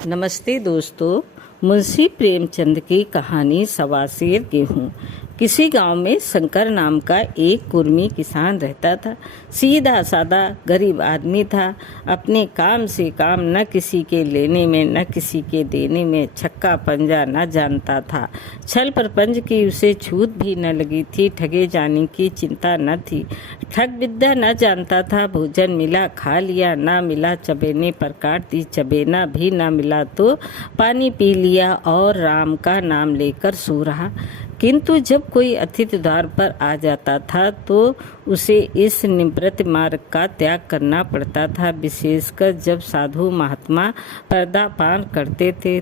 नमस्ते दोस्तों। मुंशी प्रेमचंद की कहानी सवासेर गेहूँ। किसी गांव में शंकर नाम का एक कुर्मी किसान रहता था। सीधा सादा गरीब आदमी था। अपने काम से काम, न किसी के लेने में न किसी के देने में, छक्का पंजा न जानता था। छल प्रपंच की उसे छूत भी न लगी थी। ठगे जाने की चिंता न थी। ठग विद्या न जानता था। भोजन मिला खा लिया, ना मिला चबेने पर काट दी, चबेना भी ना मिला तो पानी पी लिया और राम का नाम लेकर सो रहा। किंतु जब कोई अतिथि द्वार पर आ जाता था तो उसे इस निवृत्त मार्ग का त्याग करना पड़ता था। विशेषकर जब साधु महात्मा पर्दापान करते थे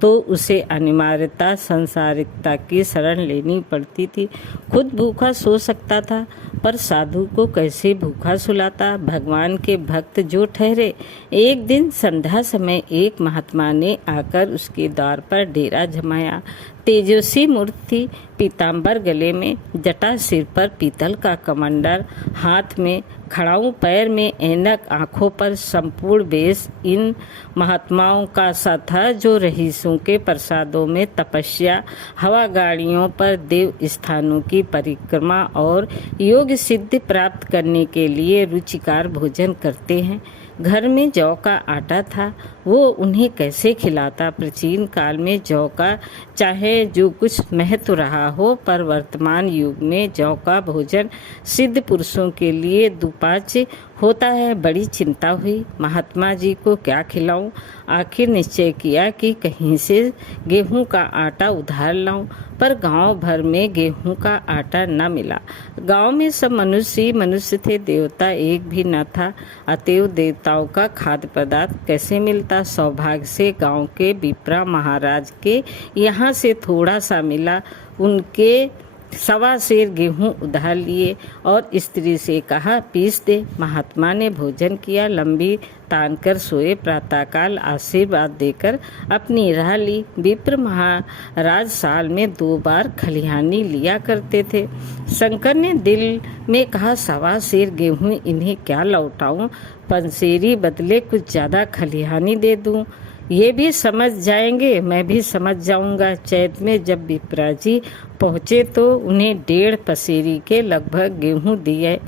तो उसे अनिवार्यता संसारिकता की शरण लेनी पड़ती थी। खुद भूखा सो सकता था पर साधु को कैसे भूखा सुलाता। भगवान के भक्त जो ठहरे। एक दिन संध्या समय एक महात्मा ने आकर उसके द्वार पर डेरा जमाया। तेजस्वी मूर्ति, पीताम्बर गले में, जटा सिर पर पीतल का कमंडल, हाथ में खड़ाऊ, पैर में ऐनक, आंखों पर संपूर्ण वेश इन महात्माओं का सा था जो रईसों के प्रसादों में तपस्या, हवा गाड़ियों पर देव स्थानों की परिक्रमा और योग सिद्धि प्राप्त करने के लिए रुचिकार भोजन करते हैं। घर में जौ का आटा था, वो उन्हें कैसे खिलाता। प्राचीन काल में जौ का चाहे जो कुछ महत्व रहा हो, पर वर्तमान युग में जौ का भोजन सिद्ध पुरुषों के लिए दुपाच्य होता है। बड़ी चिंता हुई, महात्मा जी को क्या खिलाऊं। आखिर निश्चय किया कि कहीं से गेहूं का आटा उधार लाऊं, पर गांव भर में गेहूं का आटा न मिला। गांव में सब मनुष्य ही मनुष्य थे, देवता एक भी न था। अतएव देवताओं का खाद्य पदार्थ कैसे मिलता। सौभाग्य से गांव के विप्रा महाराज के यहाँ से थोड़ा सा मिला। उनके सवा सेर गेहूं उधार लिए और स्त्री से कहा पीस दे। महात्मा ने भोजन किया, लंबी तान कर सोए। प्रातःकाल आशीर्वाद देकर अपनी राह ली। विप्र महाराज साल में 2 बार खलिहानी लिया करते थे। शंकर ने दिल में कहा सवा सेर गेहूं इन्हें क्या लौटाऊं, पंसेरी बदले कुछ ज्यादा खलिहानी दे दूं। ये भी समझ जाएंगे, मैं भी समझ जाऊंगा। चैत में जब विप्राजी पहुँचे तो उन्हें 1.5 पसेरी के लगभग गेहूं दिए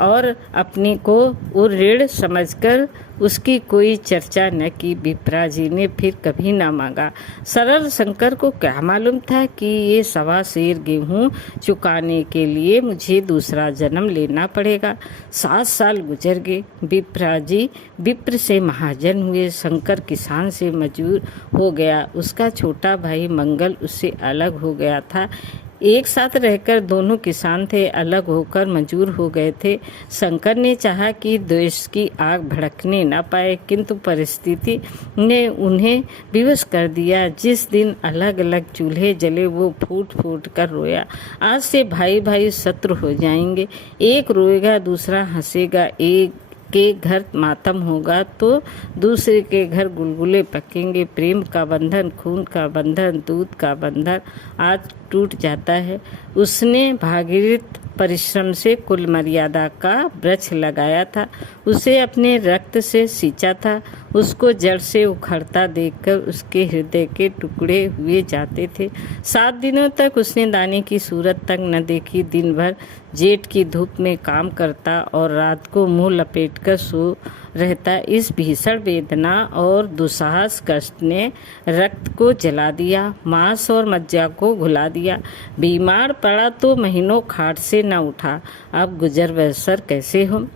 और अपने को ऋण समझकर उसकी कोई चर्चा न की। विप्रा जी ने फिर कभी न मांगा। सरल शंकर को क्या मालूम था कि ये सवा सेर गेहूं चुकाने के लिए मुझे दूसरा जन्म लेना पड़ेगा। 7 साल गुजर गए। विप्रा जी विप्र से महाजन हुए। शंकर किसान से मजूर हो गया। उसका छोटा भाई मंगल उससे अलग हो गया था। एक साथ रहकर दोनों किसान थे, अलग होकर मजूर हो गए थे। शंकर ने चाहा कि द्वेष की आग भड़कने न पाए, किंतु परिस्थिति ने उन्हें विवश कर दिया। जिस दिन अलग अलग चूल्हे जले वो फूट फूट कर रोया। आज से भाई भाई शत्रु हो जाएंगे। एक रोएगा दूसरा हंसेगा। एक के घर मातम होगा तो दूसरे के घर गुलगुले पकेंगे। प्रेम का बंधन, खून का बंधन, दूध का बंधन आज टूट जाता है। उसने भागीरथ परिश्रम से कुल मर्यादा का वृक्ष लगाया था। उसे अपने रक्त से सींचा था। उसको जड़ से उखड़ता देखकर उसके हृदय के टुकड़े हुए जाते थे। 7 दिनों तक उसने दाने की सूरत तक न देखी। दिन भर जेठ की धूप में काम करता और रात को मुंह लपेटकर सो रहता। इस भीषण वेदना और दुस्साहस कष्ट ने रक्त को जला दिया, मांस और मज्जा को घुला दिया। बीमार पड़ा तो महीनों खाट से न उठा। अब गुजर बसर कैसे हो।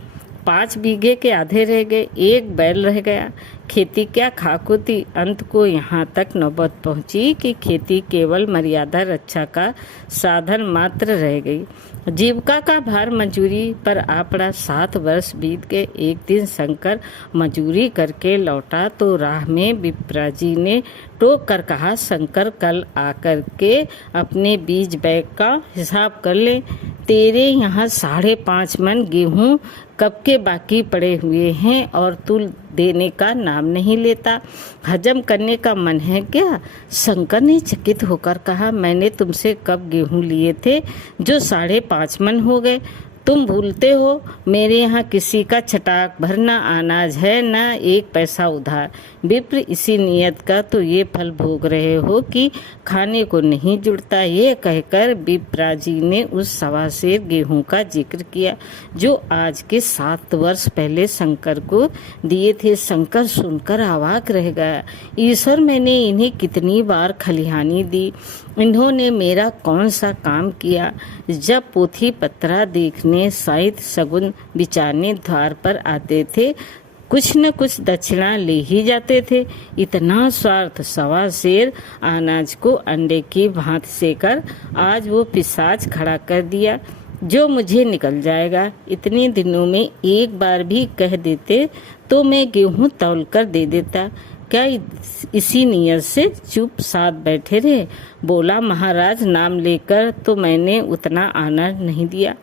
5 बीघे के आधे रह गए। 1 बैल रह गया। खेती क्या खाक होती। अंत को यहाँ तक नौबत पहुँची कि खेती केवल मर्यादा रक्षा का साधन मात्र रह गई। जीविका का भार मजूरी पर आ पड़ा। 7 वर्ष बीत गए। एक दिन शंकर मजूरी करके लौटा तो राह में विप्राजी ने टोक कर कहा शंकर कल आकर के अपने बीज बैग का हिसाब कर ले। तेरे यहाँ 5.5 मन गेहूँ कब के बाकी पड़े हुए हैं और तू देने का नाम नहीं लेता। हजम करने का मन है क्या। शंकर ने चकित होकर कहा मैंने तुमसे कब गेहूं लिए थे जो 5.5 मन हो गए। तुम भूलते हो मेरे यहाँ किसी का छटाक भर न अनाज है न 1 पैसा उधार। विप्र, इसी नियत का तो ये फल भोग रहे हो कि खाने को नहीं जुड़ता। ये कहकर विप्राजी ने उस 1.25 सेर गेहूं का जिक्र किया जो आज के 7 वर्ष पहले शंकर को दिए थे। शंकर सुनकर अवाक रह गया। ईश्वर, मैंने इन्हें कितनी बार खलिहानी दी, इन्होंने मेरा कौन सा काम किया। जब पोथी पत्रा देखने, साहित्य शगुन विचारने द्वार पर आते थे, कुछ न कुछ दक्षिणा ले ही जाते थे। इतना स्वार्थ 1.25 सेर अनाज को अंडे की भांति सेकर आज वो पिशाच खड़ा कर दिया जो मुझे निकल जाएगा। इतने दिनों में एक बार भी कह देते तो मैं गेहूं तौल कर दे देता। क्या इसी नियत से चुप साथ बैठे रहे? बोला, महाराज, नाम लेकर तो मैंने उतना आनंद नहीं दिया,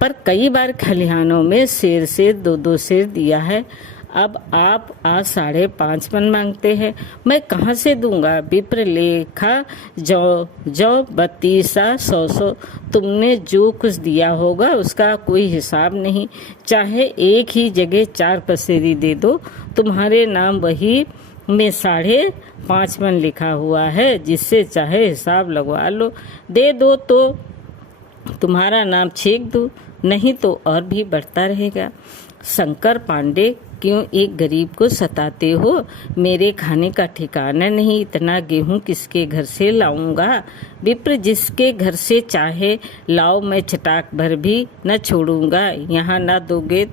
पर कई बार खलिहानों में सेर से 2-2 सेर दिया है। अब आप आज 5.5 मन मांगते हैं, मैं कहाँ से दूंगा? विप्र, लेखा जो 32 100 तुमने जो कुछ दिया होगा उसका कोई हिसाब नहीं। चाहे एक ही जगह 4 पसेरी दे दो, तुम्हारे नाम वही में 5.5 मन लिखा हुआ है, जिससे चाहे हिसाब लगवा लो। दे दो तो तुम्हारा नाम छेक दो, नहीं तो और भी बढ़ता रहेगा। शंकर पांडे, क्यों एक गरीब को सताते हो? मेरे खाने का ठिकाना नहीं, इतना गेहूं किसके घर से लाऊंगा? विप्र, जिसके घर से चाहे लाओ, मैं चटाक भर भी न छोड़ूंगा। यहाँ ना दोगे,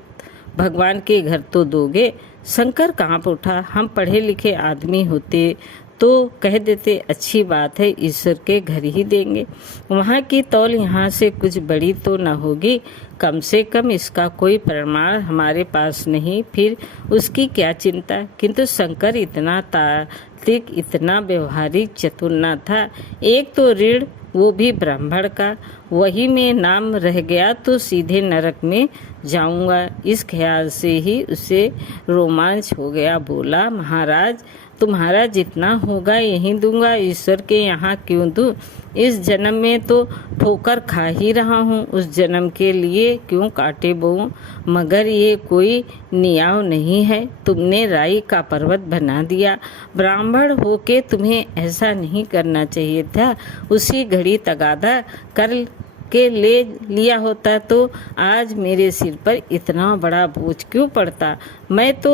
भगवान के घर तो दोगे। शंकर कांप उठा। हम पढ़े लिखे आदमी होते तो कह देते, अच्छी बात है, ईश्वर के घर ही देंगे। वहाँ की तौल यहाँ से कुछ बड़ी तो न होगी, कम से कम इसका कोई प्रमाण हमारे पास नहीं, फिर उसकी क्या चिंता। किंतु शंकर इतना तार्किक, इतना व्यवहारिक चतुर न था। एक तो ऋण, वो भी ब्राह्मण का, वही में नाम रह गया तो सीधे नरक में जाऊंगा। इस ख्याल से ही उसे रोमांच हो गया। बोला, महाराज, तुम्हारा जितना होगा यही दूंगा, ईश्वर के यहाँ क्यों दूं? इस जन्म में तो ठोकर खा ही रहा हूँ, उस जन्म के लिए क्यों कांटे बोऊं? मगर ये कोई नियाव नहीं है, तुमने राई का पर्वत बना दिया। ब्राह्मण होके तुम्हें ऐसा नहीं करना चाहिए था। उसी घड़ी तगादा कर के ले लिया होता तो आज मेरे सिर पर इतना बड़ा बोझ क्यों पड़ता? मैं तो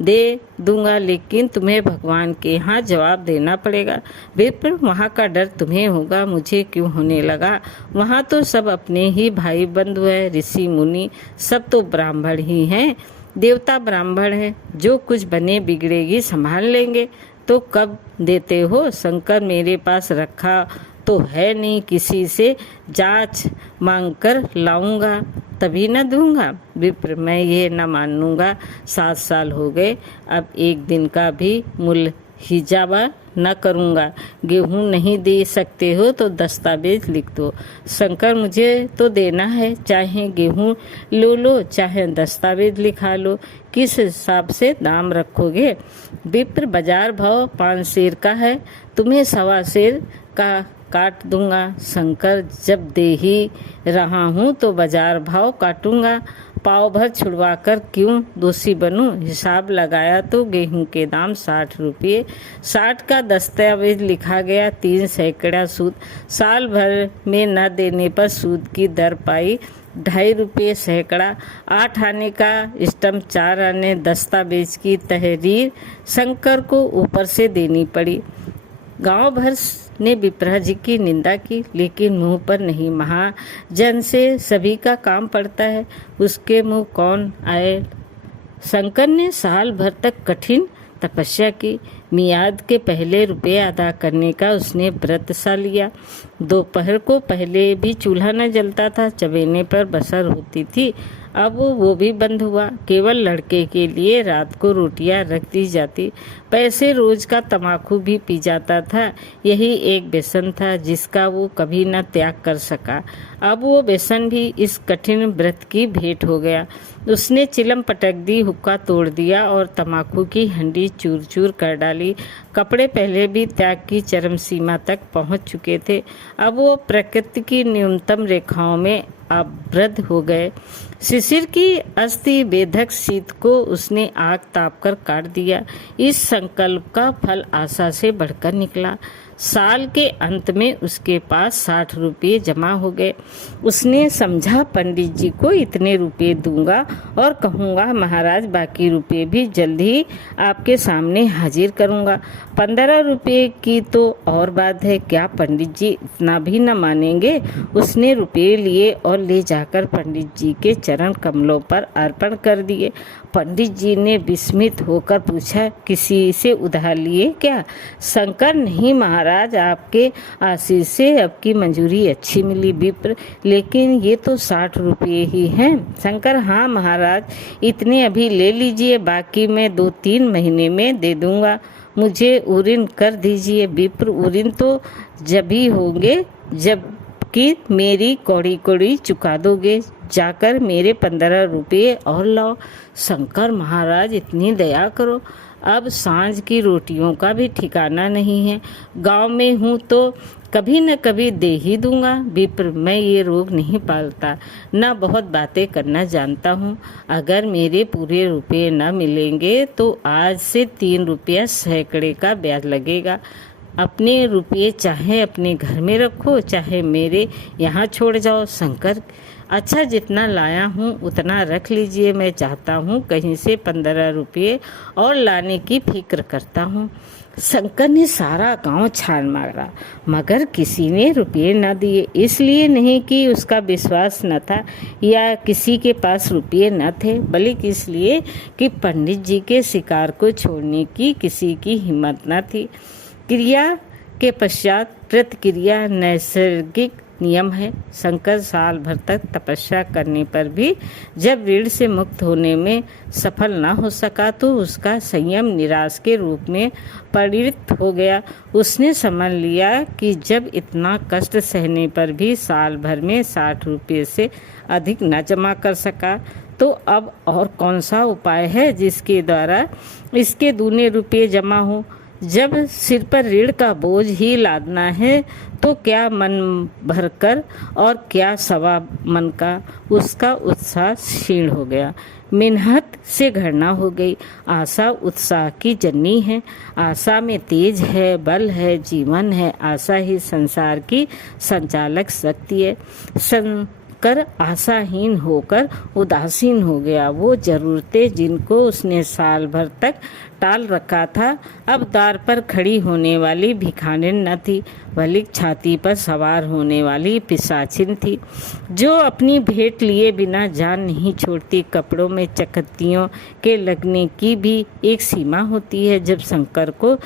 दे दूंगा, लेकिन तुम्हें भगवान के यहाँ जवाब देना पड़ेगा। विप्र, वहाँ का डर तुम्हें होगा, मुझे क्यों होने लगा? वहाँ तो सब अपने ही भाई बंधु है, ऋषि मुनि सब तो ब्राह्मण ही हैं, देवता ब्राह्मण है, जो कुछ बने बिगड़ेगी संभाल लेंगे। तो कब देते हो? शंकर, मेरे पास रखा तो है नहीं, किसी से जांच मांग कर लाऊंगा तभी न दूंगा। विप्र, मैं ये न मानूंगा। 7 साल हो गए, अब एक दिन का भी मूल हिजाबा न करूंगा। गेहूं नहीं दे सकते हो तो दस्तावेज लिख दो। शंकर, मुझे तो देना है, चाहे गेहूं लो चाहे दस्तावेज लिखा लो। किस हिसाब से दाम रखोगे? विप्र, बाजार भाव 5 सेर का है, तुम्हें 1.25 सेर का काट दूंगा। शंकर, जब दे ही रहा हूँ तो बाजार भाव काटूंगा, पाव भर छुड़वा कर क्यों दोषी बनूं? हिसाब लगाया तो गेहूं के दाम 60 रुपये, 60 का दस्तावेज लिखा गया, 3 सैकड़ा सूद। साल भर में न देने पर सूद की दर पाई 2.5 रुपये सैकड़ा। 8 आने का स्टम्प, 4 आने दस्तावेज की तहरीर शंकर को ऊपर से देनी पड़ी। गांव भर ने विप्रा जी की निंदा की, लेकिन मुंह पर नहीं। महाजन से सभी का काम पड़ता है, उसके मुंह कौन आए? शंकर ने साल भर तक कठिन तपस्या की। मियाद के पहले रुपये अदा करने का उसने व्रत सा लिया। दोपहर को पहले भी चूल्हा न जलता था, चबेने पर बसर होती थी, अब वो भी बंद हुआ। केवल लड़के के लिए रात को रोटियां रख दी जाती। पैसे रोज का तम्बाकू भी पी जाता था। यही एक व्यसन था जिसका वो कभी न त्याग कर सका। अब वो व्यसन भी इस कठिन व्रत की भेंट हो गया। उसने चिलम पटक दी, हुक्का तोड़ दिया और तम्बाकू की हंडी चूर चूर कर डाली। कपड़े पहले भी त्याग की चरम सीमा तक पहुंच चुके थे। अब वो प्रकृति की न्यूनतम रेखाओं में अब वृद्ध हो गए। शिशिर की अस्थि वेधक शीत को उसने आग ताप कर काट दिया। इस संकल्प का फल आशा से बढ़कर निकला। साल के अंत में उसके पास 60 रुपये जमा हो गए। उसने समझा पंडित जी को इतने रुपये दूंगा और कहूँगा महाराज बाकी रुपये भी जल्द ही आपके सामने हाजिर करूँगा। 15 रुपये की तो और बात है, क्या पंडित जी इतना भी न मानेंगे? उसने रुपये लिए और ले जाकर पंडित जी के चरण कमलों पर अर्पण कर दिए। पंडित जी ने विस्मित होकर पूछा, किसी से उधार लिए क्या? शंकर, नहीं महाराज, आपके आशीष से अब की मंजूरी अच्छी मिली। विप्र, लेकिन ये तो 60 रुपये ही हैं। शंकर, हाँ महाराज, इतने अभी ले लीजिए, बाकी मैं 2-3 महीने में दे दूंगा। मुझे उऋण कर दीजिए। विप्र, उऋण तो जब ही होंगे जब कि मेरी कौड़ी कौड़ी चुका दोगे। जाकर मेरे 15 रुपये और लाओ। शंकर, महाराज इतनी दया करो, अब सांझ की रोटियों का भी ठिकाना नहीं है। गांव में हूँ तो कभी न कभी दे ही दूंगा। विप्र, मैं ये रोग नहीं पालता, न बहुत बातें करना जानता हूँ। अगर मेरे पूरे रुपये न मिलेंगे तो आज से 3 रुपया सैकड़े का ब्याज लगेगा। अपने रुपये चाहे अपने घर में रखो, चाहे मेरे यहाँ छोड़ जाओ। शंकर, अच्छा, जितना लाया हूँ उतना रख लीजिए। मैं चाहता हूँ कहीं से 15 रुपये और लाने की फिक्र करता हूँ। शंकर ने सारा गांव छान मारा, मगर किसी ने रुपये न दिए। इसलिए नहीं कि उसका विश्वास न था या किसी के पास रुपये न थे, बल्कि इसलिए कि पंडित जी के शिकार को छोड़ने की किसी की हिम्मत न थी। क्रिया के पश्चात प्रतिक्रिया नैसर्गिक नियम है। शंकर साल भर तक तपस्या करने पर भी जब ऋण से मुक्त होने में सफल न हो सका तो उसका संयम निराश के रूप में परिणत हो गया। उसने समझ लिया कि जब इतना कष्ट सहने पर भी साल भर में 60 रुपये से अधिक न जमा कर सका तो अब और कौन सा उपाय है जिसके द्वारा इसके दूने रुपये जमा हो। जब सिर पर ऋण का बोझ ही लादना है तो क्या मन भरकर और क्या सवा मन का। उसका उत्साह क्षीण हो गया, मेहनत से घृणा हो गई। आशा उत्साह की जननी है। आशा में तेज है, बल है, जीवन है। आशा ही संसार की संचालक शक्ति है। कर आशाहीन होकर उदासीन हो गया। वो जरूरतें जिनको उसने साल भर तक टाल रखा था अब द्वार पर खड़ी होने वाली भिखारिन न थी, बल्कि छाती पर सवार होने वाली पिशाचिन थी जो अपनी भेंट लिए बिना जान नहीं छोड़ती। कपड़ों में चकत्तियों के लगने की भी एक सीमा होती है। जब शंकर को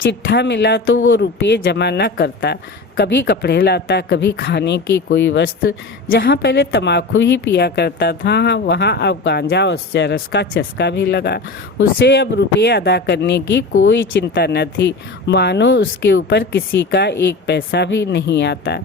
चिट्ठा मिला तो वो रुपये जमा न करता, कभी कपड़े लाता, कभी खाने की कोई वस्तु। जहाँ पहले तम्बाकू ही पिया करता था वहाँ अब गांजा और चरस का चस्का भी लगा। उसे अब रुपये अदा करने की कोई चिंता न थी, मानो उसके ऊपर किसी का एक पैसा भी नहीं आता।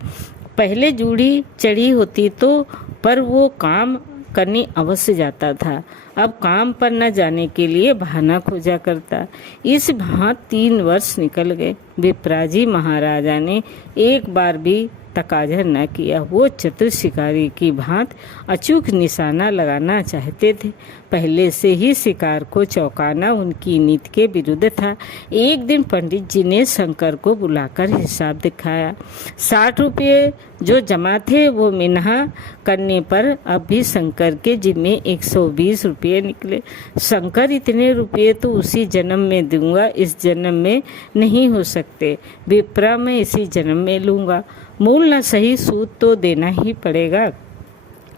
पहले जूड़ी चढ़ी होती तो पर वो काम करने अवश्य जाता था, अब काम पर न जाने के लिए बहाना खोजा करता। इस भांत 3 वर्ष निकल गए। विप्राजी महाराजा ने एक बार भी तकाजा न किया। वो चतुर शिकारी की भांत अचूक निशाना लगाना चाहते थे। पहले से ही शिकार को चौंकाना उनकी नीति के विरुद्ध था। एक दिन पंडित जी ने शंकर को बुलाकर हिसाब दिखाया। 60 रुपये जो जमा थे वो मिन्हा करने पर अब भी शंकर के जिम्मे 120 रुपये निकले। शंकर, इतने रुपये तो उसी जन्म में दूंगा, इस जन्म में नहीं हो सकते। विप्रा, मैं इसी जन्म में लूँगा। मूल न सही सूद तो देना ही पड़ेगा।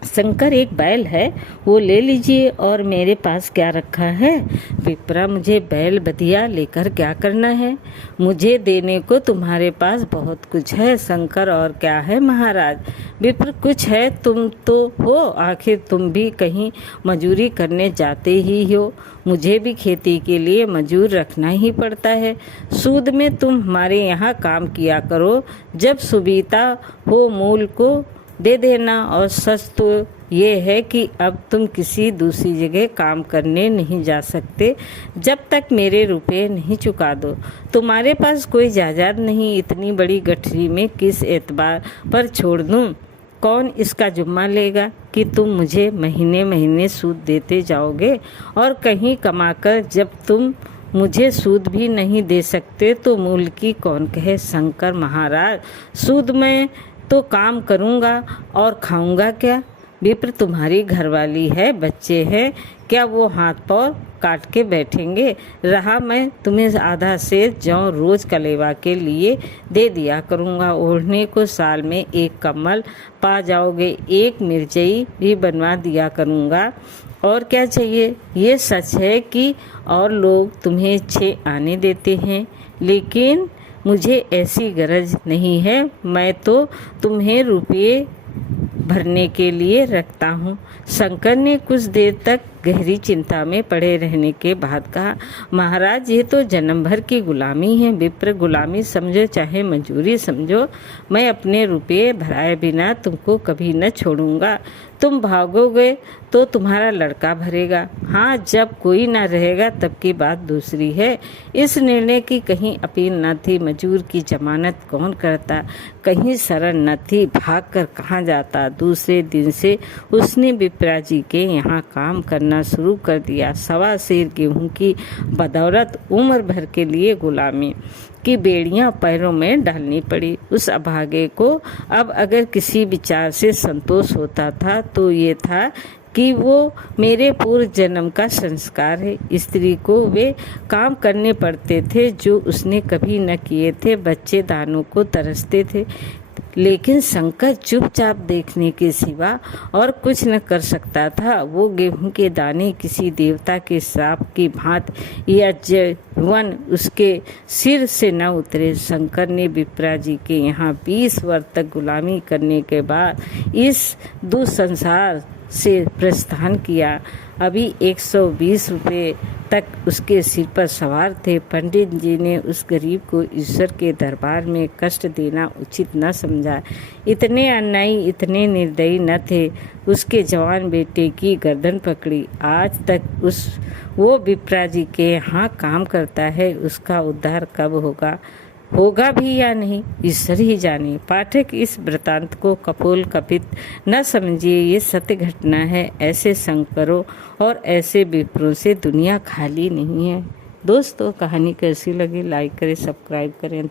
शंकर, एक बैल है वो ले लीजिए। और मेरे पास क्या रखा है? विप्रा, मुझे बैल बधिया लेकर क्या करना है? मुझे देने को तुम्हारे पास बहुत कुछ है। शंकर, और क्या है महाराज? विप्र, कुछ है, तुम तो हो, आखिर तुम भी कहीं मजूरी करने जाते ही हो। मुझे भी खेती के लिए मजूर रखना ही पड़ता है। सूद में तुम हमारे यहाँ काम किया करो, जब सुविधा हो मूल को दे देना। और सच तो ये है कि अब तुम किसी दूसरी जगह काम करने नहीं जा सकते जब तक मेरे रुपए नहीं चुका दो। तुम्हारे पास कोई जायदाद नहीं, इतनी बड़ी गठरी में किस एतबार पर छोड़ दूं? कौन इसका जुम्मा लेगा कि तुम मुझे महीने महीने सूद देते जाओगे, और कहीं कमाकर जब तुम मुझे सूद भी नहीं दे सकते तो मूल की कौन कहे। शंकर महाराज, सूद में तो काम करूँगा और खाऊंगा क्या? विप्र, तुम्हारी घरवाली है, बच्चे हैं, क्या वो हाथ पाँव काट के बैठेंगे? रहा मैं तुम्हें आधा सेर जौ रोज कलेवा के लिए दे दिया करूँगा। ओढ़ने को साल में एक कम्बल पा जाओगे, एक मिर्चई भी बनवा दिया करूँगा। और क्या चाहिए? ये सच है कि और लोग तुम्हें 6 आने देते हैं, लेकिन मुझे ऐसी गरज नहीं है। मैं तो तुम्हें रुपये भरने के लिए रखता हूँ। शंकर ने कुछ देर तक गहरी चिंता में पड़े रहने के बाद कहा, महाराज, ये तो जन्म भर की गुलामी है। विप्र, गुलामी समझो चाहे मजूरी समझो, मैं अपने रुपये भराए बिना तुमको कभी न छोड़ूंगा। तुम भागोगे तो तुम्हारा लड़का भरेगा। हाँ, जब कोई ना रहेगा तब की बात दूसरी है। इस निर्णय की कहीं अपील न थी। मजूर की जमानत कौन करता? कहीं शरण न थी। भाग कर कहाँ जाता? दूसरे दिन से उसने विप्रा जी के यहाँ काम करना शुरू कर दिया। 1.25 सेर गेहूं की बदौलत उम्र भर के लिए गुलामी की बेड़ियां पैरों में डालनी पड़ी। उस अभागे को अब अगर किसी विचार से संतोष होता था तो ये था कि वो मेरे पूर्व जन्म का संस्कार है। स्त्री को वे काम करने पड़ते थे जो उसने कभी न किए थे। बच्चे दानों को तरसते थे, लेकिन शंकर चुपचाप देखने के सिवा और कुछ न कर सकता था। वो गेहूं के दाने किसी देवता के श्राप की भांति या जवन उसके सिर से न उतरे। शंकर ने विप्रा जी के यहाँ 20 वर्ष तक गुलामी करने के बाद इस दुसंसार से प्रस्थान किया। अभी 120 रुपये तक उसके सिर पर सवार थे। पंडित जी ने उस गरीब को ईश्वर के दरबार में कष्ट देना उचित न समझा। इतने अन्यायी, इतने निर्दयी न थे। उसके जवान बेटे की गर्दन पकड़ी। आज तक वो विप्रा जी के यहाँ काम करता है। उसका उद्धार कब होगा भी या नहीं, ईश्वर ही जाने। पाठक, इस वृतांत को कपोल कपित न समझिए, ये सत्य घटना है। ऐसे शंकरों और ऐसे विप्रों से दुनिया खाली नहीं है। दोस्तों, कहानी कैसी लगी? लाइक करें, सब्सक्राइब करें।